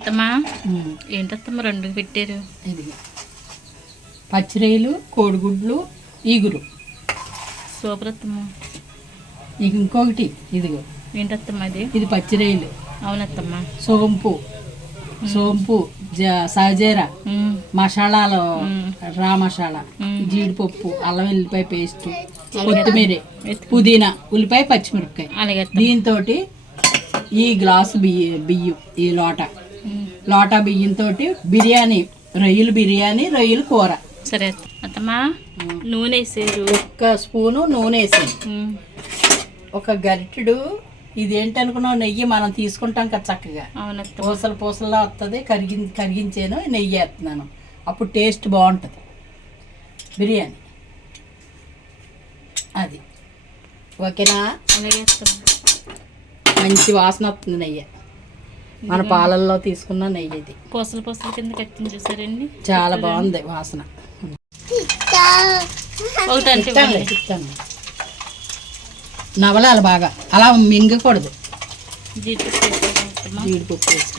అత్తమ్మా ఏంటత్తమ్మా రెండు పెట్టారు? ఇది పచ్చిరొయ్యలు, కోడిగుడ్లు, ఈగురు. సూపర్ అత్తమ్మా. ఇక ఇంకొకటి ఇదిగో. ఏంటత్తమ్మా అది? ఇది పచ్చిరొయ్యలు. అవునత్తమ్మా. సోంపు సహజీర మసాలాలు, రా మసాలా, జీడిపప్పు, అల్లం వెల్లిపాయ పేస్ట్, కొత్తిమీర, పుదీనా, ఉల్లిపాయ, పచ్చిమిరపకాయ. అలాగే. దీంతో ఈ గ్లాసు బియ్యం, ఈ లోటా బియ్యంతో బిర్యానీ, రొయ్యలు కూర. సరే అత్తమ్మా. నూనె వేసారు, ఒక్క స్పూను నూనె వేసాను. ఒక గరిటెడు ఇదేంటనుకున్నావు, నెయ్యి మనం తీసుకుంటాం కదా చక్కగా. పూసలా వస్తుంది. కరిగించాను, నెయ్యి వేస్తున్నాను. అప్పుడు టేస్ట్ బాగుంటుంది బిర్యానీ. అది ఓకేనా? అలాగే. మంచి వాసన వస్తుంది నెయ్యి. మన పాలల్లో తీసుకున్న నెయ్యి ఇది. పూసల కింద కట్టింది చూసారండి, చాలా బాగుంది వాసన. నవలాలి బాగా, అలా మింగకూడదు. జీడిపప్పు వేసి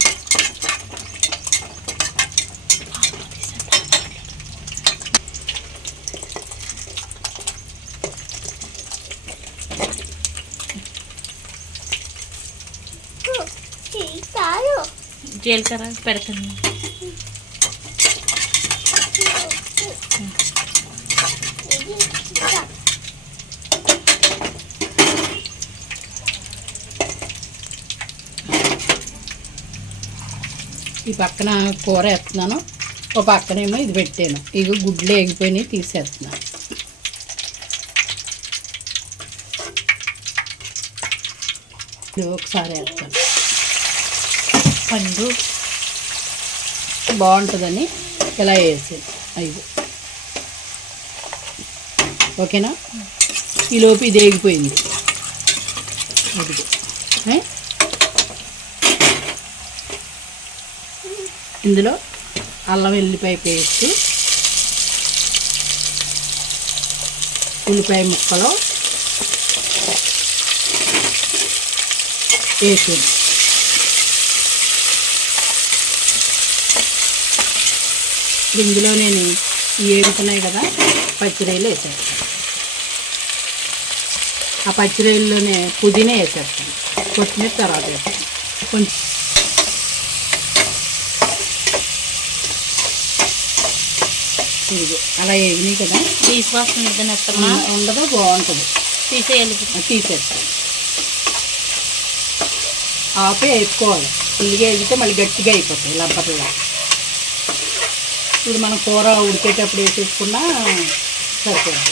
జీలకర్ర పెడతాను. ఈ పక్కన కూర వేస్తున్నాను, ఒక పక్కనేమో ఇది పెట్టాను. ఇక గుడ్లు ఎగిపోయినాయి, తీసేస్తున్నాను. ఇది ఒకసారి వేస్తాను. పండు బాగుంటుందని ఇలా వేసి 5. ఓకేనా? ఈలోపు ఇది ఎగిపోయింది. అది ఇందులో అల్లం వెల్లిపాయ పేస్ట్, ఉల్లిపాయ ముక్కలు వేసి ఇందులో నేను ఏడుతున్నాయి కదా పచ్చిరొయ్యలు వేసేస్తాను. ఆ పచ్చిరొయ్యల్లోనే పుదీనా వేసేస్తాను, కొత్తిమీర తర్వాత వేస్తాను. కొంచెం ఇది అలా వేగినాయి కదా. తీసివాసన ఉండదు, బాగుంటుంది. తీసేస్తాను. ఆపే వేసుకోవాలి. ఇల్లుగా వేగితే మళ్ళీ గట్టిగా అయిపోతాయి లబ్బర్లా. ఇప్పుడు మనం కూర ఉడికేటప్పుడు వేసేసుకున్నా సరిపోతుంది.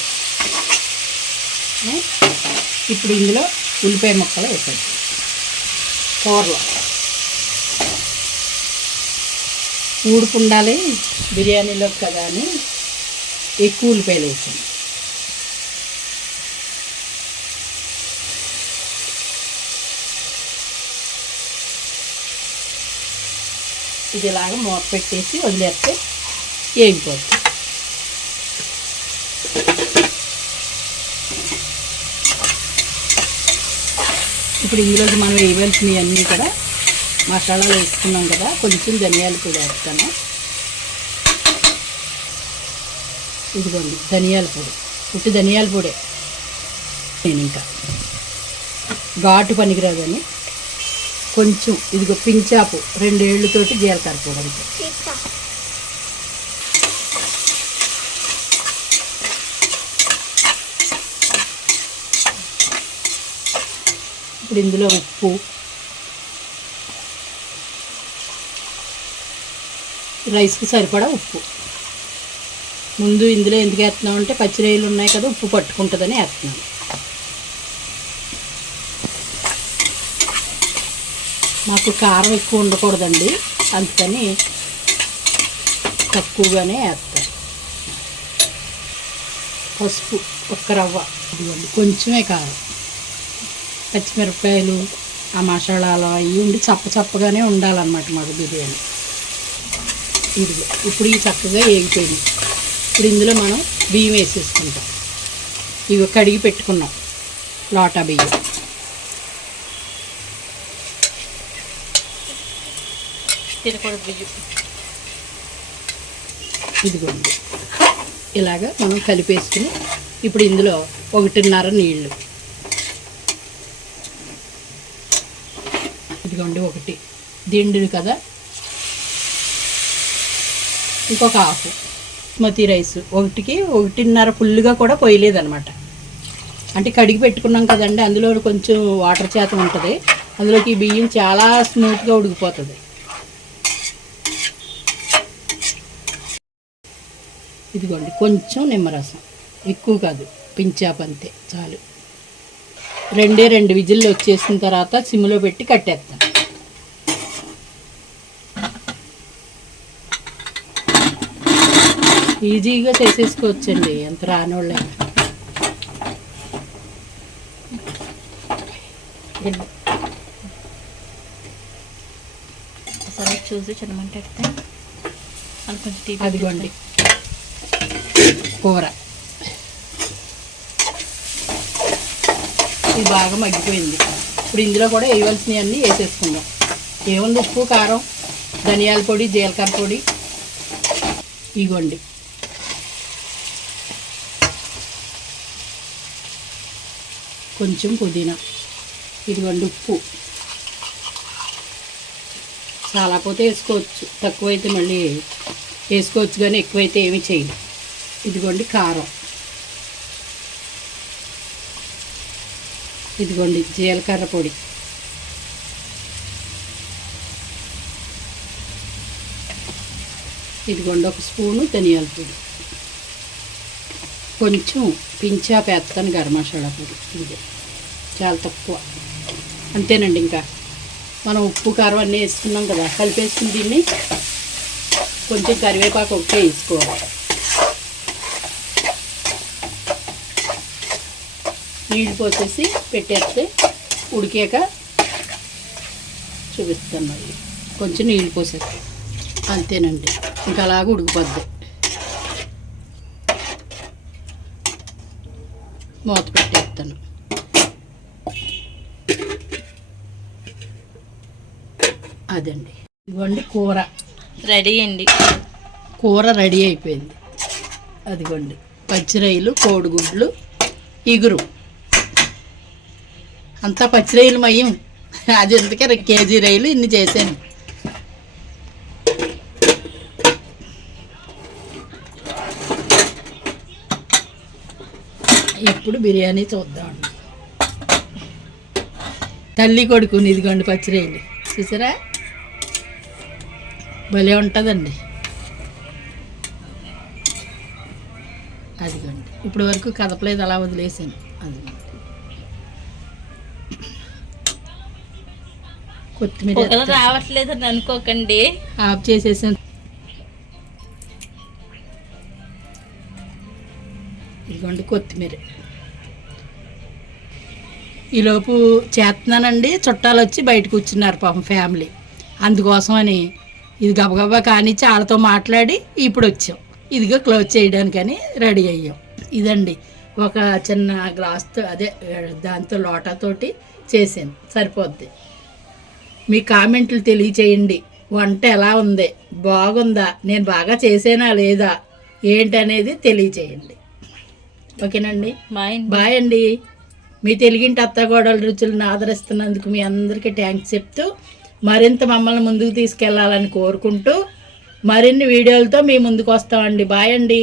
ఇప్పుడు ఇందులో ఉల్లిపాయ ముక్కలు వేసేది కూరలో. ఊడుపు ఉండాలి బిర్యానీలో కదా అని ఎక్కువ ఉల్లిపాయలు వేసాను. ఇది ఇలాగ మూత పెట్టేసి వదిలేస్తే వేగిపోతుంది. ఇప్పుడు ఇందులోకి మనం వేయవలసినవి అన్నీ కూడా మసాలాలు వేసుకున్నాం కదా. కొంచెం ధనియాల పొడి వేస్తాను. ఇదిగోండి ధనియాల పొడి, ఉట్టి ధనియాల పొడి. నేను ఇంకా ఘాటు పనికిరాదని కొంచెం ఇదిగో పించాపు 2 ఏళ్ళతోటి జీలకర్ర పొడి అంతే. ఇప్పుడు ఇందులో ఉప్పు, రైస్కి సరిపడా ఉప్పు. ముందు ఇందులో ఎందుకు వేస్తున్నాం అంటే పచ్చిరొయ్యలు ఉన్నాయి కదా, ఉప్పు పట్టుకుంటుందని వేస్తున్నాను. మాకు కారం ఎక్కువ ఉండకూడదండి, అందుకని తక్కువగానే వేస్తాను. పసుపు 1 రవ్వ, ఇదిగోండి కొంచెమే కారం. పచ్చిమిరపకాయలు, ఆ మసాలాలు అవి ఉండి చప్పగానే ఉండాలన్నమాట మాకు బిర్యానీ. ఇదిగో ఇప్పుడు ఈ చక్కగా వేగిపోయింది. ఇప్పుడు ఇందులో మనం బియ్యం వేసేసుకుంటాం. ఇవి కడిగి పెట్టుకున్నాం లోటా బియ్యం. తినకూడదు బియ్యం. ఇదిగోండి ఇలాగా మనం కలిపేసుకుని ఇప్పుడు ఇందులో 1.5 నీళ్ళు, ఇదిగోండి 1 దిండులు కదా, ఇంకొక హాఫ్ బాస్మతి రైస్ 1కి 1.5 ఫుల్గా కూడా పోయలేదనమాట. అంటే కడిగి పెట్టుకున్నాం కదండి, అందులో కొంచెం వాటర్ శాతం ఉంటుంది, అందులోకి బియ్యం చాలా స్మూత్గా ఉడికిపోతుంది. ఇదిగోండి కొంచెం నిమ్మరసం, ఎక్కువ కాదు, పించాప్ అంతే చాలు. 2 విజిల్లు వచ్చేసిన తర్వాత సిమ్లో పెట్టి కట్టేస్తాను. ఈజీగా చేసేసుకోవచ్చండి ఎంత రానోళ్ళైనా. ఒకసారి చూసి చిన్నమంటే అది కొంచెం టీ. అదిగోండి కూర ఇది బాగా మగ్గిపోయింది. ఇప్పుడు ఇందులో కూడా వేయవలసినవి అన్నీ వేసేసుకుందాం. ఏముంది, ఉప్పు, కారం, ధనియాల పొడి, జీలకర్ర పొడి, ఇగోండి కొంచెం పుదీనా, ఇదిగోండి ఉప్పు, చాలా పోతే వేసుకోవచ్చు, తక్కువైతే మళ్ళీ వేసుకోవచ్చు కానీ ఎక్కువైతే ఏమీ చేయదు. ఇదిగోండి కారం, ఇదిగోండి జీలకర్ర పొడి, ఇదిగోండి 1 స్పూను ధనియాల పొడి, కొంచెం పించా పేస్తాను గరం మసాలా పొడి, ఇది చాలా తక్కువ అంతేనండి. ఇంకా మనం ఉప్పు కారం అన్నీ వేసుకున్నాం కదా, కలిపేసుకుని దీన్ని కొంచెం కరివేపాకు ఒకటే వేసుకోవాలి. నీళ్ళు పోసేసి పెట్టేస్తే ఉడికాక చూపిస్తాను మళ్ళీ. కొంచెం నీళ్ళు పోసేసి అంతేనండి, ఇంకా అలాగే ఉడికిపోద్ది. మూత పెట్టేస్తాను. అదండి ఇదిగోండి కూర రెడీ అండి. కూర రెడీ అయిపోయింది. అదిగోండి పచ్చిరొయ్యలు, కోడిగుడ్లు, ఇగురు, అంతా పచ్చిరొయ్యలు మయం. అది ఎందుకే 2 కేజీ రొయ్యలు ఇన్ని చేశాను. ఇప్పుడు బిర్యానీ చూద్దాం. తల్లి కొడుకుని ఇదిగోండి పచ్చిరొయ్యలు చూసారా, భలే ఉంటుందండి. అదిగోండి ఇప్పుడు వరకు కదపలేదు, అలా వదిలేసాను. అదిగోండి కొత్తిమీర రావట్లేదు అని అనుకోకండి, ఆఫ్ చేసేసాను. ఇదిగోండి కొత్తిమీర. ఈలోపు చేస్తున్నానండి, చుట్టాలు వచ్చి బయట కూర్చున్నారు పాపం ఫ్యామిలీ, అందుకోసమని ఇది గబగబా కానిచ్చి వాళ్ళతో మాట్లాడి ఇప్పుడు వచ్చాం. ఇదిగో క్లోజ్ చేయడానికని రెడీ అయ్యాం. ఇదండి ఒక చిన్న గ్లాస్తో, అదే దాంతో లోటాతోటి చేసాను, సరిపోద్ది. మీ కామెంట్లు తెలియచేయండి, వంట ఎలా ఉంది, బాగుందా, నేను బాగా చేసేనా లేదా ఏంటనేది తెలియచేయండి. ఓకేనండి, బాయ్ అండి. మీ తెలుగింటి అత్తగోడల రుచులను ఆదరిస్తున్నందుకు మీ అందరికీ థ్యాంక్స్ చెప్తూ, మరింత మమ్మల్ని ముందుకు తీసుకెళ్లాలని కోరుకుంటూ, మరిన్ని వీడియోలతో మీ ముందుకు వస్తామండి. బాయ్ అండి.